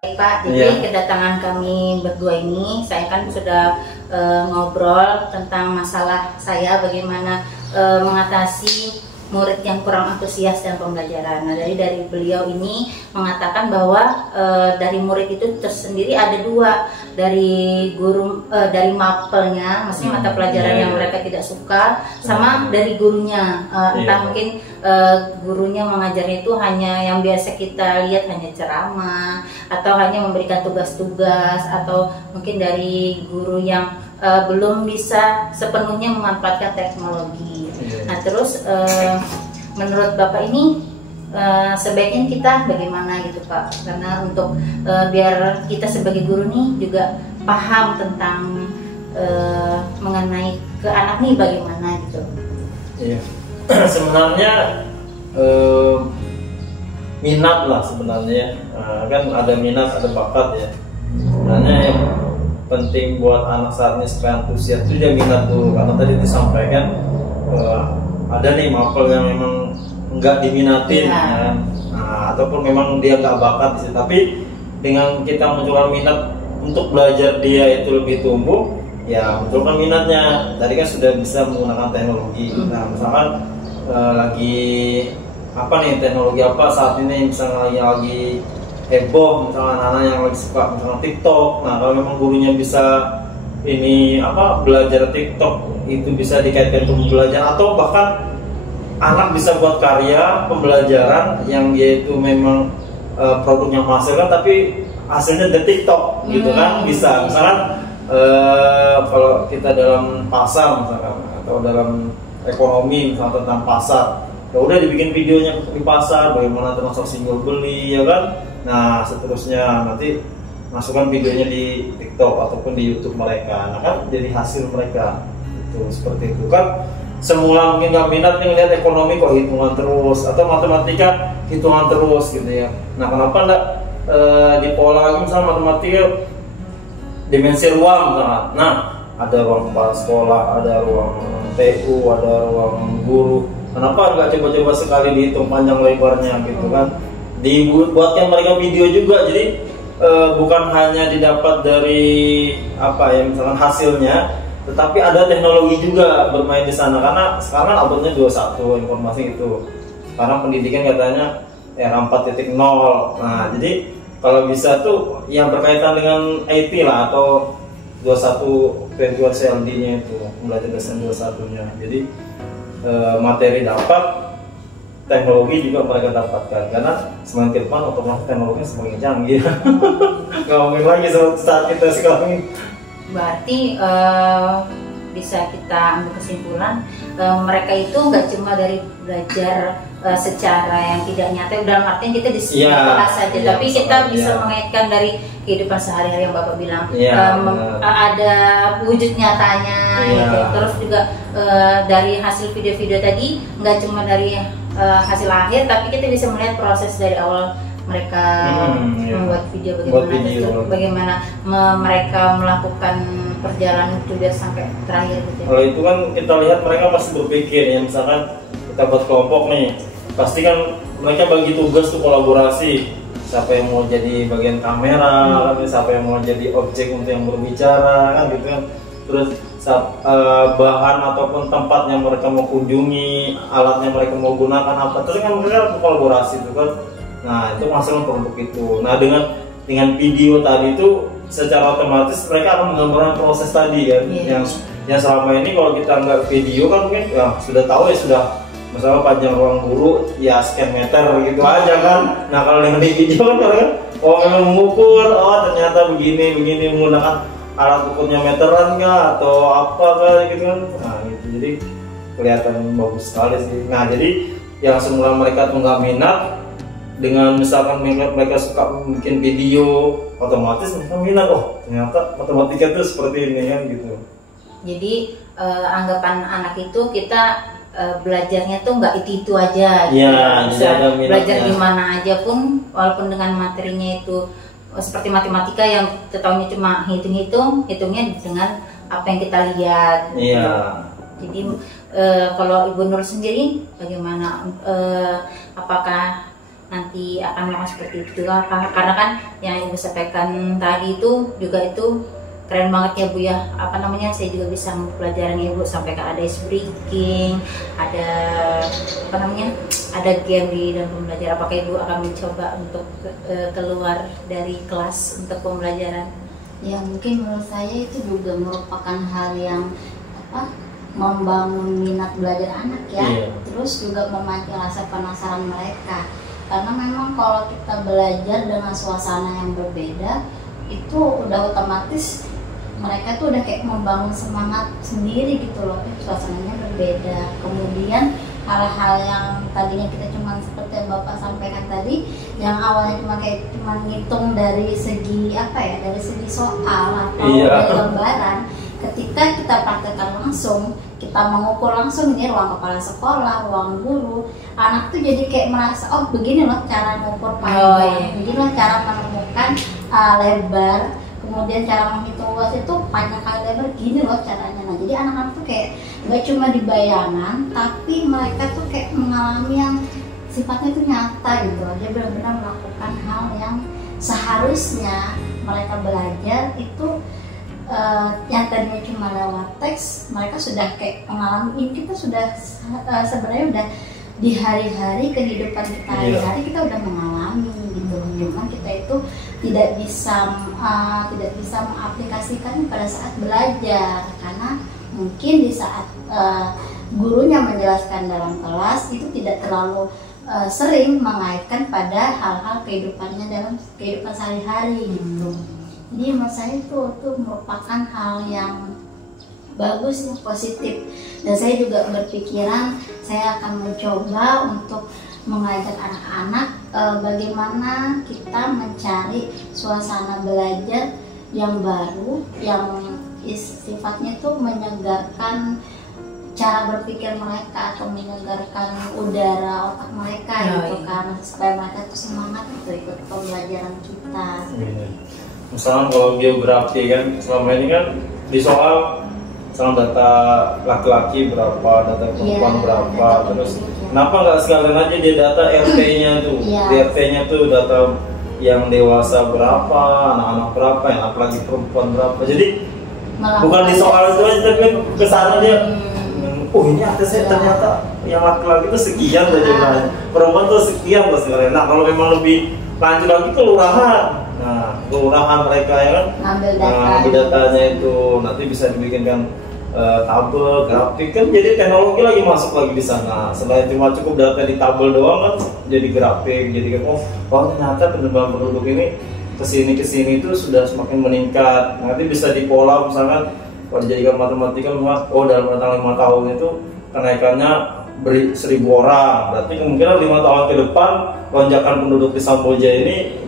Pak, jadi kedatangan kami berdua ini, saya kan sudah ngobrol tentang masalah saya bagaimana mengatasi murid yang kurang antusias dan pembelajaran. Nah, dari beliau ini mengatakan bahwa dari murid itu tersendiri ada dua, dari guru dari mapelnya, maksudnya mata pelajaran yang mereka tidak suka, sama dari gurunya. Entah mungkin gurunya mengajarnya itu hanya yang biasa kita lihat, hanya ceramah atau hanya memberikan tugas-tugas, atau mungkin dari guru yang belum bisa sepenuhnya memanfaatkan teknologi. Nah, terus menurut Bapak ini sebaiknya kita bagaimana gitu Pak? Karena untuk biar kita sebagai guru nih juga paham tentang mengenai ke anak nih bagaimana gitu. Iya. Sebenarnya minat lah sebenarnya, kan ada minat, ada bakat ya. Sebenarnya yang penting buat anak saat ini supaya antusias itu dia minat dulu, karena tadi disampaikan ada nih mapel yang memang nggak diminatin ya. Nah, ataupun memang dia nggak bakat di situ, tapi dengan kita munculkan minat untuk belajar dia itu lebih tumbuh, ya munculkan minatnya. Tadi kan sudah bisa menggunakan teknologi. Nah, misalkan lagi apa nih, teknologi apa saat ini, misalnya lagi heboh, misalnya anak-anak yang lagi suka misalnya TikTok. Nah, kalau memang gurunya bisa ini apa, belajar TikTok itu bisa dikaitkan ke pembelajaran, atau bahkan anak bisa buat karya pembelajaran yang dia itu memang produknya menghasilkan tapi hasilnya dari TikTok gitu kan, bisa. Misalkan kalau kita dalam pasar misalkan, atau dalam ekonomi misalnya tentang pasar, ya udah dibikin videonya di pasar, bagaimana transaksi jual beli ya kan. Nah, seterusnya nanti masukkan videonya di TikTok ataupun di YouTube mereka. Nah, kan jadi hasil mereka itu seperti itu kan. Semula mungkin nggak minat nih lihat ekonomi, kok hitungan terus, atau matematika hitungan terus gitu ya. Nah, kenapa enggak dipola lagi misalnya matematika dimensi ruang misalnya. Nah, ada ruang kepala sekolah, ada ruang TU, ada ruang guru. Kenapa nggak coba-coba sekali dihitung panjang lebarnya gitu kan? Dibuatkan mereka video juga, jadi bukan hanya didapat dari apa ya misalkan hasilnya, tetapi ada teknologi juga bermain di sana, karena sekarang uploadnya 21 informasi itu, karena pendidikan katanya era 4.0. Nah, jadi kalau bisa tuh yang berkaitan dengan IT lah, atau 21 virtual CLD-nya itu, belajar dosen 21-nya. Jadi materi dapat, teknologi juga mereka dapatkan, karena semakin ke depan otomatis teknologi semakin canggih. Ngomongin lagi saat kita sekarang ini. Berarti bisa kita ambil kesimpulan mereka itu nggak cuma dari belajar secara yang tidak nyata, dalam artian kita di kelas saja, tapi kita bisa mengaitkan dari kehidupan sehari-hari yang Bapak bilang, ada wujud nyatanya gitu. Terus juga dari hasil video-video tadi nggak cuma dari hasil akhir, tapi kita bisa melihat proses dari awal mereka membuat video, bagaimana mereka melakukan perjalanan itu biar sampai terakhir gitu. Kalau itu kan kita lihat mereka pasti berpikir ya, misalkan kita buat kelompok nih, pasti kan mereka bagi tugas tuh kolaborasi. Siapa yang mau jadi bagian kamera, siapa yang mau jadi objek untuk yang berbicara kan gitu kan. Terus bahan ataupun tempat yang mereka mau kunjungi, alatnya mereka mau gunakan apa, terus kan mereka berkolaborasi itu kan. Nah, itu menghasilkan produk itu. Nah, dengan video tadi itu secara otomatis mereka akan menggambarkan proses tadi kan, yang selama ini kalau kita nggak video kan mungkin ya sudah tahu ya, sudah misalnya panjang ruang guru ya sekian meter gitu aja kan. Nah, kalau dengan di video kan mereka memang mengukur, ternyata begini menggunakan alat ukurnya meteran nggak atau apa kan gitu kan. Nah, gitu, jadi kelihatan bagus sekali sih. Nah, jadi yang semula mereka tuh nggak minat, dengan misalkan mereka suka bikin video, otomatis mereka minat, ternyata matematika itu seperti ini kan gitu. Jadi anggapan anak itu kita belajarnya tuh nggak itu aja gitu. Bisa belajar di mana aja pun, walaupun dengan materinya itu seperti matematika yang ketahuinya cuma hitungnya dengan apa yang kita lihat gitu. Jadi kalau Ibu Nur sendiri bagaimana, apakah nanti akan melakukan seperti itu juga, karena kan yang Ibu sampaikan tadi itu juga itu keren banget ya Bu ya. Apa namanya, saya juga bisa pelajaran Ibu sampaikan, ada ice breaking, ada apa namanya, ada game di dalam pembelajaran. Apakah Ibu akan mencoba untuk keluar dari kelas untuk pembelajaran? Ya mungkin menurut saya itu juga merupakan hal yang membangun minat belajar anak ya. Terus juga memancing rasa penasaran mereka, karena memang kalau kita belajar dengan suasana yang berbeda itu udah otomatis mereka tuh udah kayak membangun semangat sendiri gitu loh. Suasananya berbeda, kemudian hal-hal yang tadinya kita cuma seperti yang Bapak sampaikan tadi, yang awalnya cuma ngitung dari segi dari segi soal atau dari lembaran, ketika kita praktekkan langsung, kita mengukur langsung ini ruang kepala sekolah, ruang guru, anak tuh jadi kayak merasa, oh begini loh cara mengukur panjang, begini loh cara menemukan lebar, kemudian cara menghitung luas itu panjang kali lebar, gini loh caranya. Nah jadi anak-anak tuh kayak gak cuma di bayangan, tapi mereka tuh kayak mengalami yang sifatnya tuh nyata gitu. Dia benar-benar melakukan hal yang seharusnya mereka belajar itu yang tadinya cuma lewat teks, mereka sudah kayak mengalami ini. Kita sudah sebenarnya udah di hari-hari kehidupan kita hari-hari kita udah mengalami gitu. Cuman kita itu tidak bisa mengaplikasikan pada saat belajar, karena mungkin di saat gurunya menjelaskan dalam kelas itu tidak terlalu sering mengaitkan pada hal-hal kehidupannya dalam kehidupan sehari-hari gitu. Jadi menurut saya itu merupakan hal yang bagus, yang positif. Dan saya juga berpikiran saya akan mencoba untuk mengajak anak-anak bagaimana kita mencari suasana belajar yang baru, yang sifatnya itu menyegarkan cara berpikir mereka atau menyegarkan udara otak mereka gitu kan, supaya mereka tuh semangat gitu ikut pembelajaran kita. Misalnya kalau geografi kan selama ini kan di soal data laki-laki berapa, data perempuan berapa, terus kenapa nggak sekalian aja dia data RT-nya tuh, di RT-nya tuh data yang dewasa berapa, anak-anak berapa, yang apalagi perempuan berapa. Jadi bukan di soal itu aja, tapi kesana dia oh ini ada saya ternyata yang laki-laki itu sekian tuh jumlahnya, perempuan tuh sekian tuh sekalian. Nah kalau memang lebih lanjut lagi kelurahan, kelurahan mereka ya kan ngambil datanya itu nanti bisa dibikinkan tabel, grafik kan, jadi teknologi lagi masuk lagi di sana. Selain cuma cukup data di tabel doang kan, jadi grafik, jadi kan oh ternyata penambahan penduduk ini kesini itu sudah semakin meningkat. Nanti bisa dipola misalkan kalau dijadikan matematika, oh dalam rentang 5 tahun itu kenaikannya 1.000 orang, berarti kemungkinan 5 tahun ke depan lonjakan penduduk di Samboja ini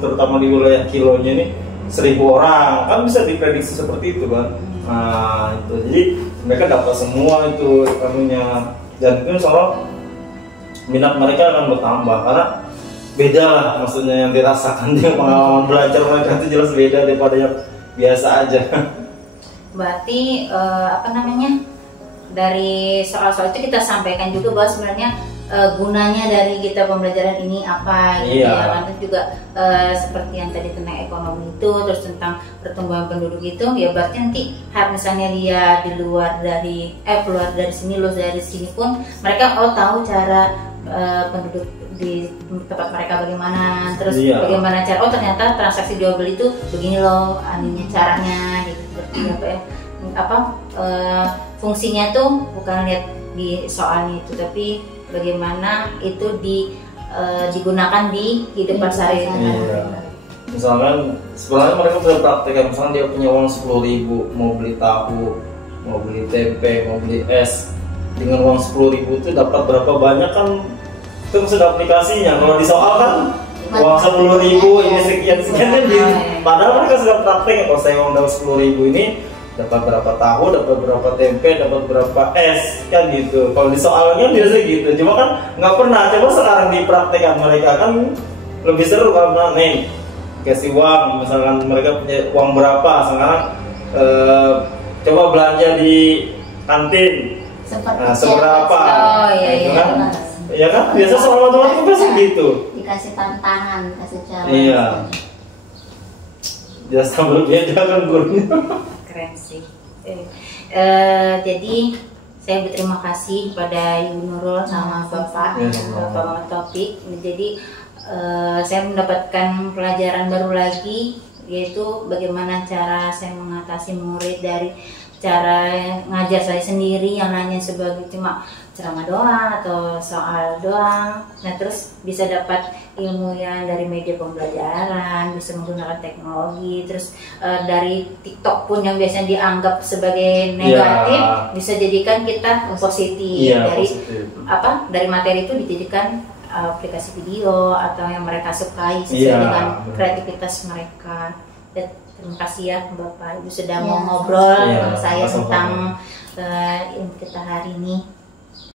terutama di wilayah kilonya ini 1.000 orang, kan bisa diprediksi seperti itu kan. Nah itu, jadi mereka dapat semua itu kamunya, dan itu soal minat mereka akan bertambah karena beda lah, maksudnya yang dirasakan di pengalaman belajar mereka itu jelas beda daripada yang biasa aja. Berarti dari soal-soal itu kita sampaikan juga bahwa sebenarnya gunanya dari kita pembelajaran ini apa gitu ya. Lalu juga seperti yang tadi tentang ekonomi itu, terus tentang pertumbuhan penduduk itu, ya berarti nanti misalnya dia di luar dari keluar dari sini, lulus dari sini pun mereka tahu cara penduduk di tempat mereka bagaimana, terus bagaimana cara ternyata transaksi jual beli itu begini loh caranya gitu. Seperti fungsinya tuh bukan lihat di soalnya itu, tapi bagaimana itu digunakan di kehidupan sehari-hari. Misalkan sebenarnya mereka sudah praktek, misalkan dia punya uang 10.000 mau beli tahu, mau beli tempe, mau beli es, dengan uang 10.000 itu dapat berapa banyak kan itu sudah aplikasinya. Kalau di soal kan uang 10.000 ini sekian kan gitu. Padahal mereka sudah praktek, kalau saya uang dapat 10.000 ini dapat berapa tahu, dapat berapa tempe, dapat berapa es kan gitu. Kalau di soalnya biasa gitu, cuma kan nggak pernah. Coba sekarang dipraktekkan mereka kan lebih seru karena nih kasih uang, misalkan mereka punya uang berapa sekarang, coba belanja di kantin seberapa, gitu kan? Ya kan biasa soal matematika pasti gitu. Dikasih tantangan, dikasih cara. Iya. Biasa berbeda kan gurunya. Keren sih. Jadi saya berterima kasih kepada Ibu Nurul sama Bapak, Bapak Taufik. Jadi saya mendapatkan pelajaran baru lagi, yaitu bagaimana cara saya mengatasi murid dari cara ngajar saya sendiri yang hanya sebagai cuma ceramah doang atau soal doang. Nah terus bisa dapat ilmu yang dari media pembelajaran, bisa menggunakan teknologi. Terus dari TikTok pun yang biasanya dianggap sebagai negatif, bisa jadikan kita positif. Dari dari materi itu dijadikan aplikasi video atau yang mereka sukai sesuai dengan kreativitas mereka. Dan terima kasih ya Bapak Ibu sudah mau ngobrol sama saya tentang ilmu kita hari ini.